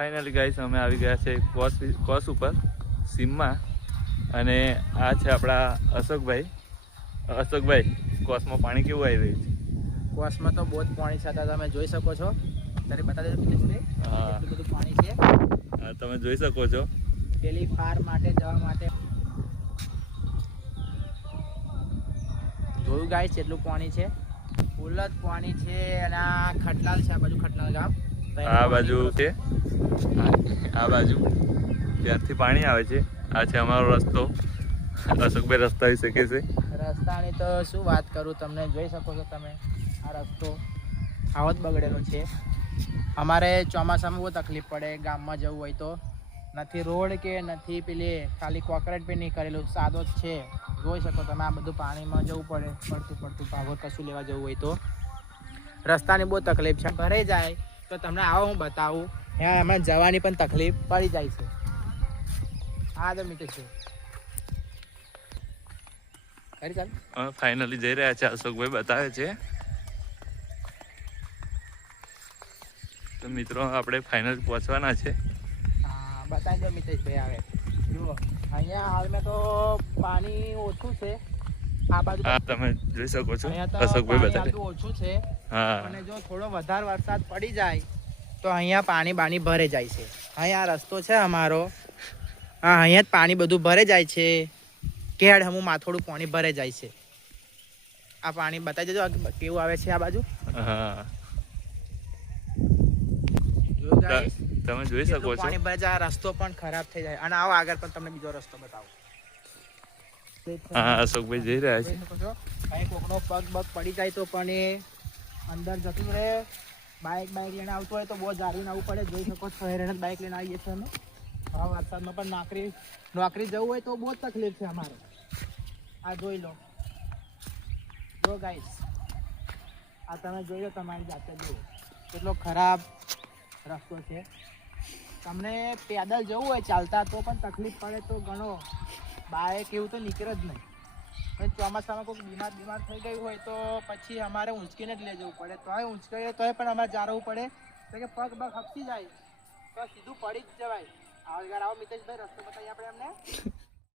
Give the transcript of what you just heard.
Finally guys અમે આવી ગયા છે કોસ ઉપર સીમમાં, અને આ છે આપણા અશોકભાઈ કોસમાં પાણી કેવું આવી રહ્યું છે? કોસમાં તો બહુ જ પાણી છે, તમે જોઈ શકો છો. તારે બતા દેજો હા, કેટલું બધું પાણી છે. હા તમે જોઈ શકો છો. પેલી ફાર માટે જવા માટે જોયું ગાઈસ એટલું પાણી છે, ફૂલ જ પાણી છે. અને આ ખટલાલ છે, આ બાજુ ખટલાલ ગામ, આ બાજુ છે, આ બાજુ ત્યાંથી પાણી આવે છે. આ છે અમારો રસ્તો. અશોકભાઈ રસ્તા વિશે કે છે? રસ્તાની તો શું વાત કરું, તમને જોઈ શકો છો તમે. આ રસ્તો આવો જ બગડેલો છે. અમારે ચોમાસામાં બહુ તકલીફ પડે ગામમાં જવું હોય તો. નથી રોડ કે નથી પેલી ખાલી કોન્ક્રીટ બી નહીં કરેલું, સાદો જ છે. જોઈ શકો તમે. આ બધું પાણીમાં જવું પડે, પડતું પાગોર કશું લેવા જવું હોય તો. રસ્તાની બહુ તકલીફ છે. ભરાઈ જાય તો તમને આવો હું બતાવું, એમાં જવાની પણ તકલીફ પડી જાય છે. હા તો મિત્ર છે. ફાઇનલી જઈ રહ્યા છે, અશોકભાઈ બતાવે છે. તો મિત્રો આપણે ફાઇનલ પહોંચવાના છે. હા બતાવી દો મિતેશભાઈ. આવે જુઓ, અહીંયા હાલમાં તો પાણી ઓછું છે. આ બાજુ હા તમે જોઈ શકો છો. અહીંયા તો અશોકભાઈ પાણી બતાવે. આટલું ઓછું છે. હા, અને જો થોડો વધારે વરસાદ પડી જાય તો અહીંયા પાણી ભરે જાય છે. અહીંયા રસ્તો છે અમારો, હા અહીંયા જ પાણી બધું ભરે જાય છે. કેડ હમું માથોડું પાણી ભરે જાય છે. આ પાણી બતાવી દેજો કેવું આવે છે આ બાજુ. હા જોયું ગાઈસ? તમે જોઈ શકો છો. પાણી ભરે જાય, રસ્તો પણ ખરાબ થઈ જાય. અને આવો આગળ પણ તમને બીજો રસ્તો બતાવો. હા, અશોકભાઈ જઈ રહ્યા છે. અહીં કોકનો પગ પડી જાય તો પણ એ અંદર જતું રહે. બાઇક લઈને આવતું હોય તો બહુ જાળવીને આવવું પડે. જોઈ શકો છો, હેરાન બાઇક લઈને આવીએ છીએ અમે. હા, વરસાદમાં પણ નોકરી જવું હોય તો બહુ જ તકલીફ છે અમારે. આ જોઈ લો, જો ગાઈસ, આ તમે જોઈ લો, તમારી જાતે જુઓ કેટલો ખરાબ રસ્તો છે. તમને પેદલ જવું હોય ચાલતા તો પણ તકલીફ પડે તો ઘણો. બાઇક એવું તો નીકળે જ નહીં. ચોમાસામાં કોઈ બીમાર થઈ ગયું હોય તો પછી અમારે ઊંચકીને જ લઈ જવું પડે. તોય ઊંચકાઈએ તોય પણ અમારે જાળવવું પડે. તો કે પગ હપસી જાય તો સીધું પડી જ જવાય. આગળ આવો મિતેશભાઈ, રસ્તો બતાવીએ આપણે એમને.